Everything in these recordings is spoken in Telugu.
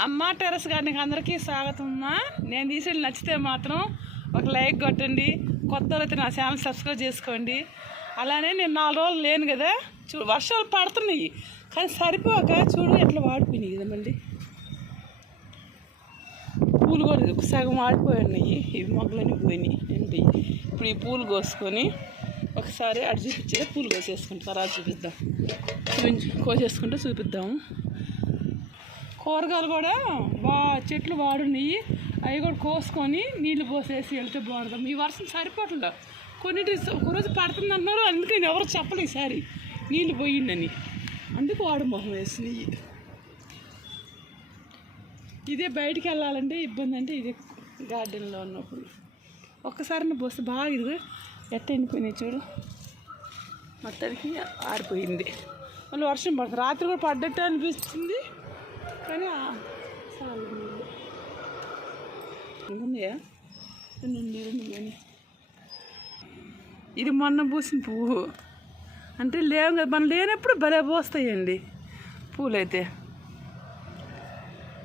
అమ్మ టెరస్ గారికి అందరికీ స్వాగతం అమ్మా నేను తీసుకెళ్ళి నచ్చితే మాత్రం ఒక లైక్ కొట్టండి. కొత్త అయితే నా ఛానల్ సబ్స్క్రైబ్ చేసుకోండి. అలానే నేను నాలుగు రోజులు లేను కదా. చూడు వర్షాలు పడుతున్నాయి. కానీ సరిపోక చూడు ఎట్లా వాడిపోయినాయి కదా మళ్ళీ. పూలు కూడా సగం వాడిపోయి ఉన్నాయి ఇవి మొగ్గలన్నీ పోయినాయి. ఏంటి? ఇప్పుడు ఈ పూలు కోసుకొని ఒకసారి అటు చూపించే. పూలు కోసేసుకుంటాం. తర్వాత చూపిద్దాం. చూపించు. కోసేసుకుంటే చూపిద్దాము. కూరగాయలు కూడా బా చెట్లు వాడున్నాయి. అవి కూడా కోసుకొని నీళ్ళు పోసేసి వెళ్తే బాగుంటుంది. ఈ వర్షం సరిపోవట్లేదు కొన్ని ఒకరోజు పడుతుంది అన్నారు అందుకని ఎవరు చెప్పలే ఈసారి నీళ్ళు పోయిందని. అందుకు వాడు మొహం వేసినాయి ఇదే బయటికి వెళ్ళాలంటే ఇబ్బంది అంటే ఇదే గార్డెన్లో ఉన్నప్పుడు. ఒక్కసారి నువ్వు పోస్తే బాగా ఇది ఎట్ట ఎండిపోయినాయి చూడు. మొత్తానికి ఆరిపోయింది. మళ్ళీ వర్షం పడుతుంది. రాత్రి కూడా పడ్డట్టు అనిపిస్తుంది. కానీ చాలు. ఉన్నాయా రెండు ఇది మొన్న పూసిన పువ్వు. అంటే లేవు కదా మనం లేనప్పుడు భలే పోస్తాయండి పూలైతే.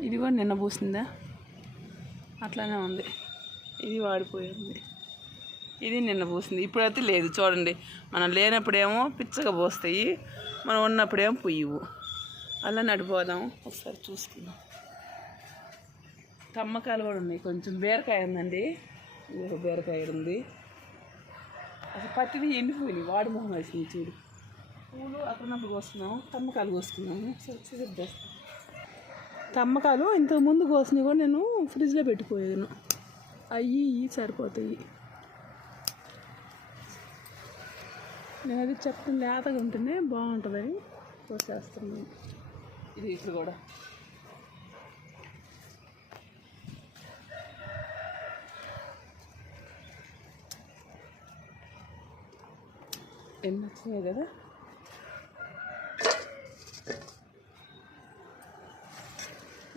ఇది కూడా నిన్న పూసిందా? అట్లానే ఉంది. ఇది వాడిపోయింది ఇది నిన్న పూసింది. ఇప్పుడైతే లేదు చూడండి. మనం లేనప్పుడేమో పిచ్చగా పోస్తాయి. మనం ఉన్నప్పుడేమో పుయ్యవు. అలా నడిపోదాం. ఒకసారి చూసుకుందాం. తమ్మకాయలు కూడా ఉన్నాయి. కొంచెం బీరకాయ ఉందండి. ఇది ఒక బీరకాయ ఉంది. అసలు పత్తిది ఎండిపోయినాయి. వాడు మొహం వేసింది చూడు. పూలు అక్కడప్పుడు కోసుకున్నాము. తమ్మకాయలు కోసుకున్నాము. సరే చూద్దాం తమ్మకాయలు ఇంతకు ముందు కోసినవి కూడా నేను ఫ్రిడ్జ్లో పెట్టిపోయాను అవి ఇవి సరిపోతాయి. నేను అది చెప్తాను లేతగా ఉంటేనే బాగుంటుందని కోసేస్తున్నాను. ఇది ఇప్పుడు కూడా. ఎన్ని వచ్చినాయి కదా?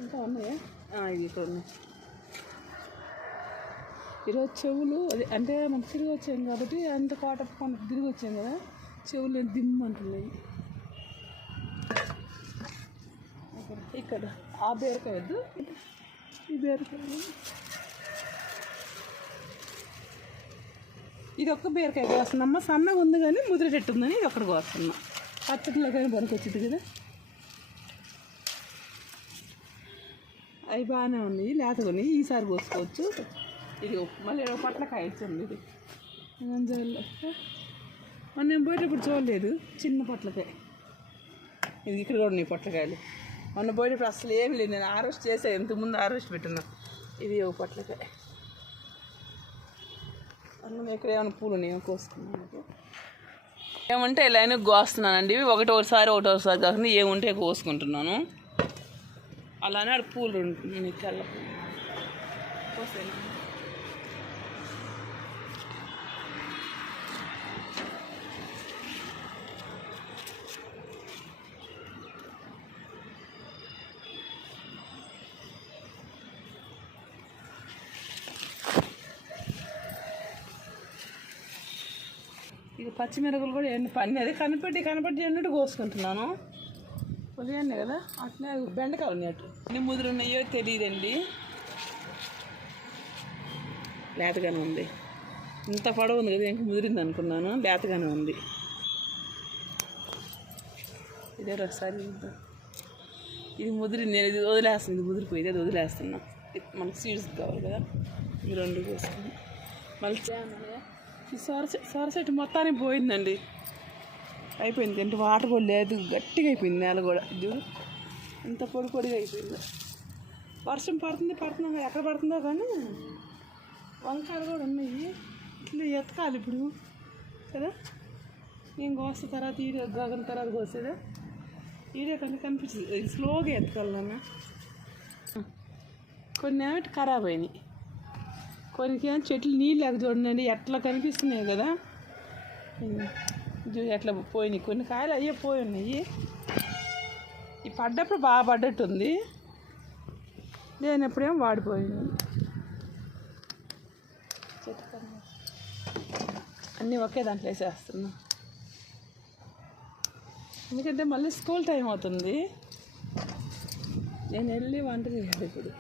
ఇంకా ఉన్నాయా? ఇది ఇక్కడ ఉన్నాయి. ఈరోజు చెవులు అదే అంటే మనం తిరిగి వచ్చాం కాబట్టి అంత కోట కొండ తిరిగి వచ్చాం కదా? చెవులు దిమ్మ అంటున్నాయి ఇక్కడ ఇక్కడ ఆ బీరకాయ వద్దు. ఈ బీరకాయ ఇది ఒక్క బీరకాయ కోస్తున్నామ్మ సన్నగా ఉంది కానీ ముదిరేటట్టు ఉందని ఇది ఒకటి కోస్తున్నా. పచ్చట్లో కానీ పనికొచ్చింది కదా. అవి బాగానే ఉన్నాయి. లేతకొని ఈసారి కోసుకోవచ్చు. ఇది మళ్ళీ పొట్లకాయ వచ్చింది ఇది. మంజాల్లో మొన్న నేను పోయేటప్పుడు చూడలేదు. చిన్న పొట్లకాయ. ఇది ఇక్కడ కూడా ఉన్నాయి పొట్లకాయలు. మొన్న పోయినప్పుడు అసలు ఏమి లేదు. నేను ఆరోస్ట్ చేసా ఇంతకుముందు ఆరోస్ట్ పెట్టున్నా ఇది ఒక పొట్లకాయ. అన్నం ఇక్కడ ఏమైనా పూలు ఉన్నాయో? కోసుకున్నాను ఏమంటే లైన్ కోస్తున్నానండి. ఒకటి ఒకసారి ఒకటి ఒకసారి కాకుండా ఏముంటే కోసుకుంటున్నాను. అలానే ఆడ పూలు ఉంటుంది తెల్ల పూలు కోసేనా ఇక పచ్చిమిరపలు కూడా ఎండి పని అది కనిపెట్టి కనిపెట్టి ఎండు కోసుకుంటున్నాను. ఉదయాన్నే కదా? అట్నే బెండకాయలు ఉన్నాయి అటు. ఎన్ని ముదురు ఉన్నాయో తెలియదండి. లేతగానే ఉంది. ఇంత పొడవు ఉంది కదా ఇంక ముదిరింది అనుకున్నాను. లేతగానే ఉంది. ఇదే ఒకసారి ఇది ముదిరింది నేను ఇది వదిలేస్తుంది ఇది ముదిరిపోయింది అది వదిలేస్తున్నా. ఇది మనకు సీడ్స్ కావాలి కదా. ఈ రెండు కోసుకుని మళ్ళీ ఈ సొరసె సొరసెట్టు మొత్తానికి పోయిందండి. అయిపోయింది. అంటే వాటర్ కూడా లేదు. గట్టిగా అయిపోయింది నేల కూడా. చూడు. ఇంత పొడి పొడిగా అయిపోయింది. వర్షం పడుతుంది పడుతుంది కదా, ఎక్కడ పడుతుందో కానీ వంకాయలు కూడా ఉన్నాయి. ఇట్లా ఎతకాలి ఇప్పుడు. కదా? నేను కోస్తా తర్వాత ఈడే గగన తర్వాత కోసేదా? ఈడే కంటే కనిపించదు. ఇది స్లోగా ఎతకాలి కొన్ని ఏమిటి ఖరాబ్ అయినాయి. కొన్ని ఏమో చెట్లు నీళ్ళు లేక చూడండి ఎట్లా కనిపిస్తున్నాయి కదా. ఎట్లా పోయినాయి. కొన్ని కాయలు అయ్యే పోయి ఉన్నాయి. ఈ పడ్డప్పుడు బాగా పడ్డట్టు ఉంది లేనప్పుడేమో వాడిపోయింది. అన్నీ ఒకే దాంట్లో వేసేస్తున్నా. ఎందుకంటే మళ్ళీ స్కూల్ టైం అవుతుంది. నేను వెళ్ళి వంట చేయాలి ఇప్పుడు.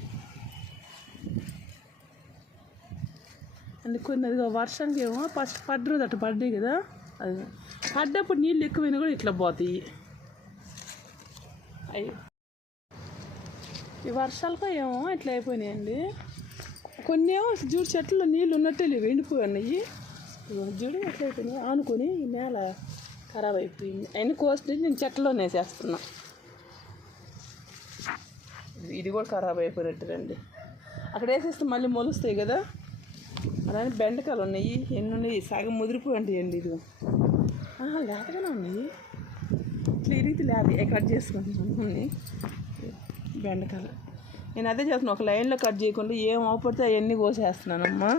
కొన్ని అది వర్షానికి ఏమో ఫస్ట్ పడ్డ రోజు అట్లా పడ్డాయి కదా అది పడ్డప్పుడు నీళ్ళు ఎక్కువైనా కూడా ఇట్లా పోతాయి. అయ్యి. ఈ వర్షాలకు ఏమో ఇట్లా అయిపోయినాయండి. కొన్ని ఏమో జూడు చెట్లలో నీళ్ళు ఉన్నట్టే లేవు ఎండిపోయి ఉన్నాయి. జూడు ఎట్లా అయిపోయినాయి ఆనుకొని ఈ నేల ఖరాబ్ అయిపోయింది. అయినా కోసి నేను చెట్లలో వేసేస్తున్నా. ఇది కూడా ఖరాబ్ అయిపోయినట్టురండి అక్కడ వేసేస్తే మళ్ళీ మొలుస్తాయి కదా అలానే బెండకాయలు ఉన్నాయి ఎన్ని ఉన్నాయి? సగం ముదిరిపోయి ఉంటాయండి ఇది లేతగానే ఉన్నాయి. ఇట్లా ఇరిగితే లేత కట్ చేసుకుంటున్నాను బెండకాయలు. నేను అదే చేస్తున్నాను ఒక లైన్లో కట్ చేయకుండా ఏం అవపడితే అవన్నీ కోసేస్తున్నానమ్మా.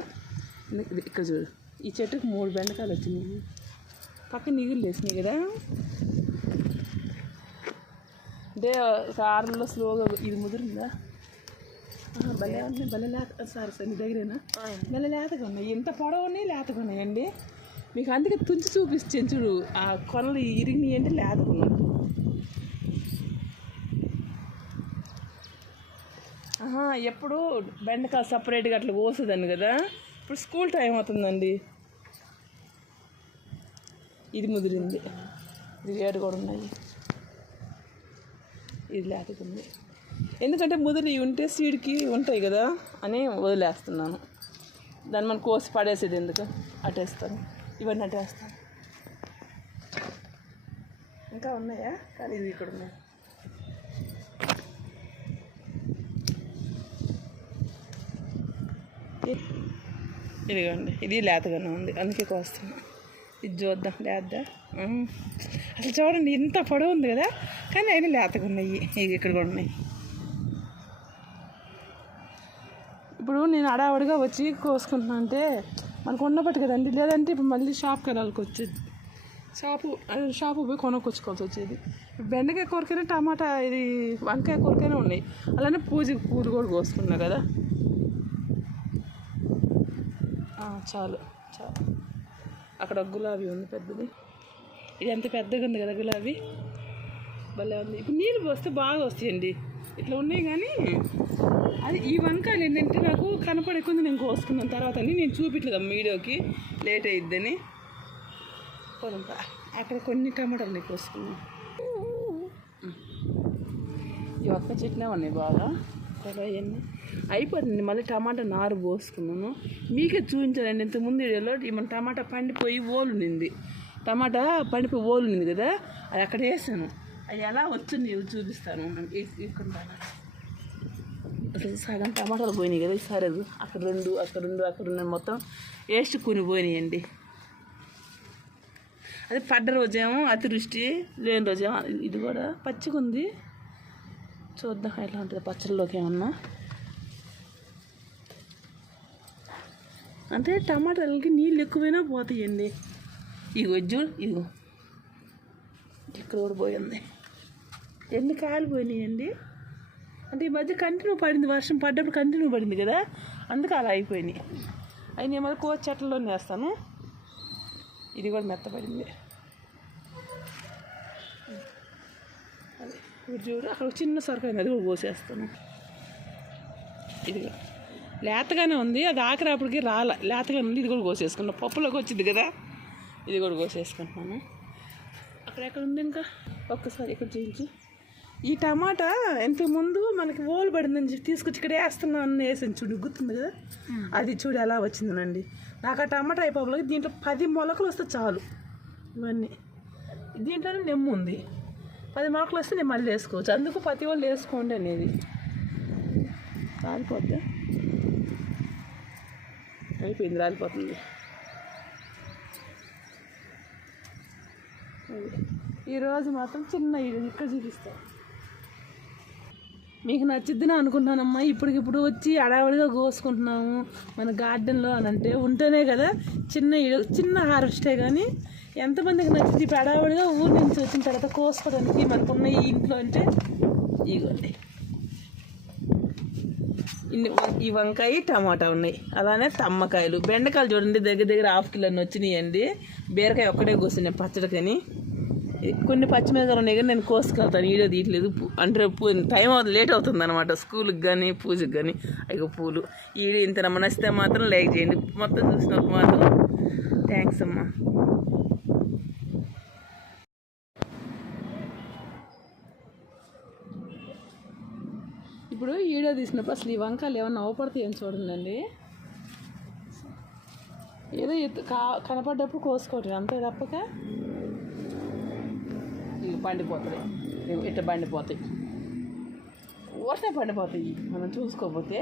ఇక్కడ చూడు. ఈ చెట్టుకు మూడు బెండకాయలు వచ్చినాయి. పక్కన నీళ్ళు వేసినాయి కదా. అంటే కారులో స్లోగా ఇది ముదిరిందా? భలే ఉన్నాయి భలే లేత సారీ సార్ నీ దగ్గరేనా? భలే లేతగా ఉన్నాయి. ఎంత పొడవు లేతగా ఉన్నాయండి. మీకు అందుకే తుంచి చూపిస్తాను చూడు. ఆ కొనలు ఇరిగినాయి అంటే ఆహా, ఎప్పుడు బెండకాయ సపరేట్గా అట్లా కోసేదాన్ని కదా. ఇప్పుడు స్కూల్ టైం అవుతుందండి. ఇది ముదిరింది. ఇది వేడు కూడా ఉన్నాయి. ఇది లేతకుంది ఎందుకంటే ముదిరి ఉంటే సీడ్కి ఉంటాయి కదా అని వదిలేస్తున్నాను. దాన్ని మనం కోసి పడేసేది ఎందుకు? అటేస్తాను ఇవన్నీ అటేస్తాను ఇంకా ఉన్నాయా? కానీ ఇది ఇక్కడ ఉన్నాయి. ఇదిగోండి ఇది లేతగానే ఉంది. అందుకే కోస్తున్నా. ఇది చూద్దాం లేద్దా? అసలు చూడండి ఇంత పొడవు ఉంది కదా? కానీ అయినా లేతగా ఉన్నాయి. ఇవి ఇక్కడ కూడా ఉన్నాయి. ఇప్పుడు నేను అడావడిగా వచ్చి కోసుకుంటున్నా అంటే మనకు ఉన్నప్పటి కదండి లేదంటే ఇప్పుడు మళ్ళీ షాప్కి వెళ్ళాలి వచ్చేది. షాపు షాపు పోయి కొనుక్కొచ్చుకోవాల్సి వచ్చేది. బెండకాయ కూరకైనా టమాటా ఇది వంకాయ కూరకైనా ఉన్నాయి. అలానే పూజకి పూలు కూడా కోసుకున్నా కదా. చాలు చాలు. అక్కడ గులాబీ ఉంది పెద్దది. ఇది ఎంత పెద్దగా ఉంది కదా గులాబీ? భలే ఉంది. ఇప్పుడు నీళ్ళు పోస్తే బాగా వస్తాయండి. ఇట్లా ఉన్నాయి కానీ అది ఈ వంకాయలు ఏంటంటే నాకు కనపడకుండా నేను కోసుకున్నాను. తర్వాత అని నేను చూపించలేదు మీడియోకి లేట్ అయ్యిద్దని పోదాం అక్కడ కొన్ని టమాటాలు నేను కోసుకున్నాను. ఈ ఒక్క చెట్లే ఉన్నాయి బాగా. అవన్నీ అయిపోతుంది మళ్ళీ టమాటా నారు పోసుకున్నాను. మీకే చూపించాలండి. ఇంతకుముందు వీడియోలో మన టమాటా పండిపోయి ఓలు నింది టమాటా పండిపోయి ఓలు నింది కదా. అది అక్కడ వేసాను. ఎలా వచ్చింది ఇవి చూపిస్తాను. ఇక్కడ అసలు సగం టమాటాలు పోయినాయి కదా ఈసారి అది అక్కడ రెండు అక్కడ రెండు అక్కడ రెండు మొత్తం వేస్ట్ కొని పోయినాయండి. అది పడ్డ రోజేమో అతివృష్టి లేని రోజేమో ఇది కూడా పచ్చిగా ఉంది. చూద్దాం ఎలా ఉంటుంది పచ్చళ్ళలోకి ఏమన్నా. అంటే టమాటాలకి నీళ్ళు ఎక్కువైనా పోతాయండి. ఇగో చూడు ఇగో. ఇక్కడ కూడా పోయింది. ఎన్ని కాయలు పోయినాయండి? అంటే ఈ మధ్య కంటిన్యూ పడింది వర్షం పడ్డప్పుడు కంటిన్యూ పడింది కదా? అందుకు అలా అయిపోయినాయి. అవి నేను మళ్ళీ కోచ్ చెట్లలో వేస్తాను. ఇది కూడా మెత్తపడింది. ఇప్పుడు చూడు అక్కడ చిన్న సరుకు అది కూడా పోసేస్తాను. ఇదిగో. లేతగానే ఉంది అది ఆఖరాపటికి రాల. లేతగానే ఉంది ఇది కూడా కోసేసుకున్నాను పప్పులోకి వచ్చింది కదా? ఇది కూడా కోసేసుకుంటున్నాను అక్కడ ఎక్కడ ఉంది ఇంకా? ఒక్కసారి ఇక్కడ చూపించి. ఈ టమాటా ఇంతకుముందు మనకి ఓలు పడిందని చెప్పి తీసుకొచ్చి ఇక్కడ వేస్తున్నాను వేసాను చూడు గుర్తుంది కదా? అది చూడు ఎలా వచ్చిందనండి నాకు ఆ టమాటా అయిపోయి దీంట్లో పది మొలకలు వస్తే చాలు. ఇవన్నీ. దీంట్లోనే నెమ్ము ఉంది. పది మొలకలు వస్తే నేను మళ్ళీ వేసుకోవచ్చు. అందుకు ప్రతి వాళ్ళు వేసుకోండి అనేది. రాలిపోద్దా? అయిపోయింది రాలిపోతుంది. ఈరోజు మాత్రం చిన్న ఇక్కడ చూపిస్తా మీకు నచ్చిద్దని అనుకుంటున్నానమ్మా ఇప్పటికిప్పుడు వచ్చి అడావిడిగా కోసుకుంటున్నాము మన గార్డెన్లో అని అంటే ఉంటేనే కదా చిన్న చిన్న హార్వెస్టే కానీ ఎంతమందికి నచ్చింది? ఇప్పుడు అడావిడిగా ఊరి నుంచి వచ్చిన తర్వాత కోసుకోవడానికి మనకున్న ఈ ఇంట్లో అంటే ఇగోండి ఇన్ని ఈ వంకాయ టమాటా ఉన్నాయి. అలానే తమ్మకాయలు. బెండకాయలు చూడండి దగ్గర దగ్గర హాఫ్ కిలో వచ్చినాయండి. బీరకాయ ఒక్కటే కూర్చున్నాయి పచ్చడికని. కొన్ని పచ్చిమిరకాయలు ఉన్నాయి కానీ నేను కోసుకెళ్తాను వీడియో తీయట్లేదు. పూ- అంటే పూ టైం అవుతుంది లేట్ అవుతుంది అనమాట స్కూల్కి కానీ పూజకి కానీ. అయ్యో పూలు. ఈ వీడియో ఇంత నచ్చితే మాత్రం లైక్ చేయండి. మొత్తం చూసినప్పుడు మాత్రం థ్యాంక్స్ అమ్మా. ఇప్పుడు ఈడో తీసినప్పుడు అసలు ఈ వంకాయలు ఏమన్నా అవపడతాయి అని చూడండి ఏదో ఎత్తు కా కనపడ్డప్పుడు కోసుకోవటం అంతే తప్పక. పండిపోతాయి ఇవి ఇట్ట పండిపోతాయి ఊరనే పండిపోతాయి మనం చూసుకోకపోతే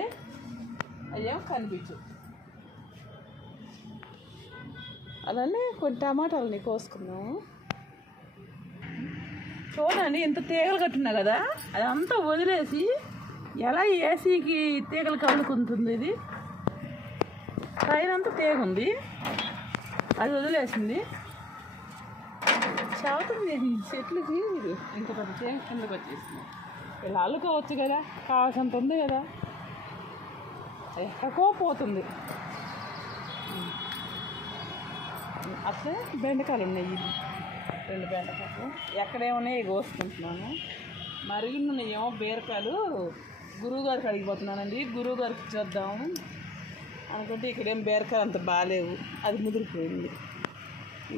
అయ్యో కనిపించు అలానే కొన్ని టమాటాలని కోసుకున్నాము చూడండి ఇంత తీగలు కట్టున్నా కదా అదంతా వదిలేసి ఎలా ఏసీకి తీగలు కలుకుంటుంది ఇది? పైన అంతా తీగ ఉంది అది వదిలేసింది. చావుతుంది చెట్లు తీరు ఇంత పెద్ద తీగ కిందకి వచ్చేసింది ఇలా అల్లుకోవచ్చు కదా. కావాల్సినంత ఉంది కదా. ఎక్కడికో పోతుంది. అట్లే బెండకాయలు ఉన్నాయి ఇది రెండు బెండకాయలు. ఎక్కడేమున్నాయి కోసుకుంటున్నాను మరి ఏమో బీరకాయలు. గురువుగారికి అడిగిపోతున్నానండి. గురువుగారికి చూద్దాము అనుకుంటే ఇక్కడేం బీరకాయలు అంత బాగాలేవు. అది ముదిరిపోయింది.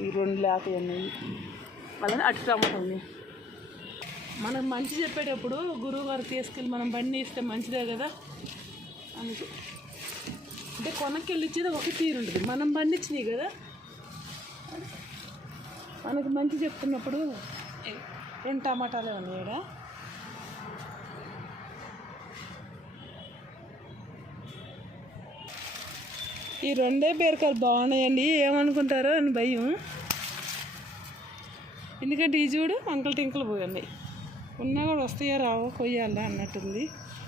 ఈ రెండు లేక ఉన్నాయి వాళ్ళని అటు టమాటా ఉంది మనం మంచి చెప్పేటప్పుడు గురువు గారు తీసుకెళ్ళి మనం బండి ఇస్తే మంచిదే కదా? అందుకే. అంటే కొనకెళ్ళి ఇచ్చేది ఒక తీరు ఉంటుంది. మనం బండి ఇచ్చినాయి కదా? మనకు మంచి చెప్తున్నప్పుడు రెండు టమాటాలే ఉన్నాయి ఇక్కడ ఈ రెండే బీరకాయలు బాగున్నాయండి. ఏమనుకుంటారో అని భయం. ఎందుకంటే ఈ చూడు అంకల్ టింకలు పోయింది. ఉన్నా కూడా వస్తాయో రావో కొయ్యాలా అన్నట్టుంది.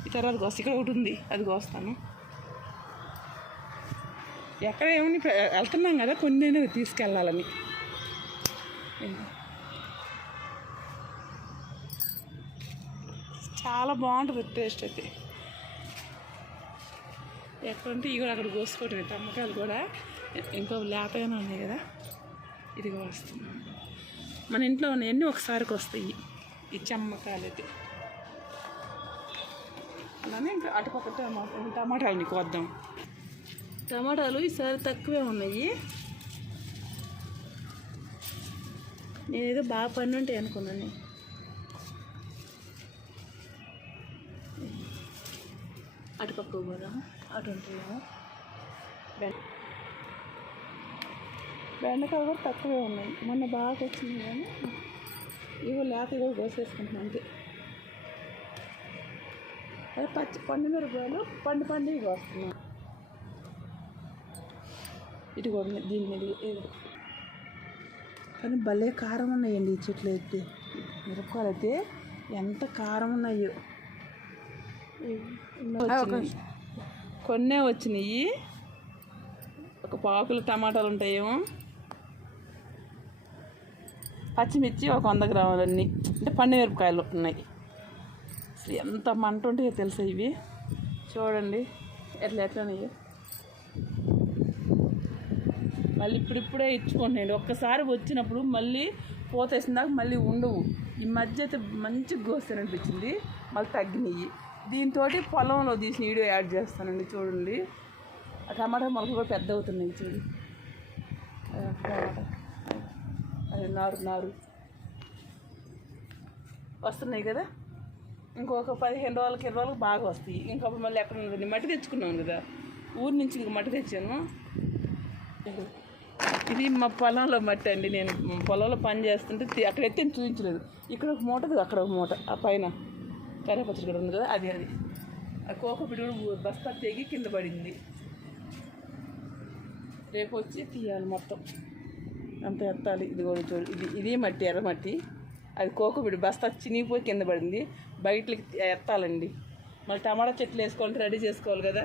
ఈ తర్వాత కోస్తా ఇక్కడ ఒకటి ఉంది. అది కోస్తాను ఎక్కడ ఏమని వెళ్తున్నాం కదా కొన్ని తీసుకెళ్ళాలని. చాలా బాగుంటుంది టేస్ట్ అయితే. ఎక్కడంటే ఇవి కూడా అక్కడ కోసుకోవటం టమ్మకాయలు కూడా. ఇంకో లేతగానే ఉన్నాయి కదా. ఇది కూడా వస్తుంది మన ఇంట్లో ఉన్నవన్నీ ఒకసారికి వస్తాయి? ఈ చెమ్మకాయలు అయితే అలానే ఇంకా అటుపక్క టమాటా టమాటాలు నీకు వద్దాం. టమాటాలు ఈసారి తక్కువే ఉన్నాయి. నేనేదో బాగా పని ఉంటాయి అనుకున్నాను. అటుపక్క కూడా అటు ఉంటాయేమో బెండకాయలు కూడా తక్కువే ఉన్నాయి. మొన్న బాగా వచ్చింది కానీ ఇవి లేత కూడా కోసేసుకుంటున్నాం అంతే. అదే పచ్చి పండు మిరపకాయలు పండు పండు ఇవి వస్తున్నాయి ఇటు కూడా. దీని మీద కానీ భలే కారం ఉన్నాయండి ఈ చెట్లు అయితే. మిరపకాయలు అయితే ఎంత కారం ఉన్నాయో. కొన్నే వచ్చినాయి. ఒక పాకులు టమాటాలు ఉంటాయేమో. పచ్చిమిర్చి ఒక వంద గ్రాములన్నీ. అంటే పండుమిరపకాయలు ఉన్నాయి. అసలు ఎంత మంట ఉంటాయో తెలుసా ఇవి? చూడండి ఎట్లా ఎట్లా మళ్ళీ ఇప్పుడిప్పుడే ఇచ్చుకుంటున్నాయండి. ఒక్కసారి వచ్చినప్పుడు మళ్ళీ పోతేసిన దాకా మళ్ళీ ఉండవు. ఈ మధ్య అయితే మంచి గోస్తాననిపించింది మళ్ళీ తగ్గినాయి. దీంతో పొలంలో తీసిన వీడియో యాడ్ చేస్తానండి చూడండి. ఆ టమాటా మొలకలు కూడా పెద్ద అవుతున్నాయి చూడు. టమాటా. నారు నారు. వస్తున్నాయి కదా? ఇంకొక పదిహేను రోజులకి ఇరవై రోజులకు బాగా వస్తాయి. ఇంకొక మళ్ళీ ఎక్కడ ఉండదు మట్టి తెచ్చుకున్నాను కదా. ఊరి నుంచి ఇంక మట్టి తెచ్చాను. ఇది మా పొలంలో మట్టి అండి. నేను పొలంలో పని చేస్తుంటే అక్కడ ఎత్తే చూపించలేదు. ఇక్కడ ఒక మూట అక్కడ ఒక మూట ఆ పైన. కరేపచ్చడి కూడా ఉంది కదా అది అది. ఆ కోకపిడి కూడా బస్తా తెగి కింద పడింది. రేపు వచ్చి తీయాలి మొత్తం. అంత ఎత్తాలి. ఇది కూడా చూడు ఇది ఇది మట్టి ఎర్రమట్టి అది కోకబిడి బస్తా చినిగిపోయి కింద పడింది. బయటకి ఎత్తాలండి. మళ్ళీ టమాటా చెట్లు వేసుకోవాలి రెడీ చేసుకోవాలి కదా.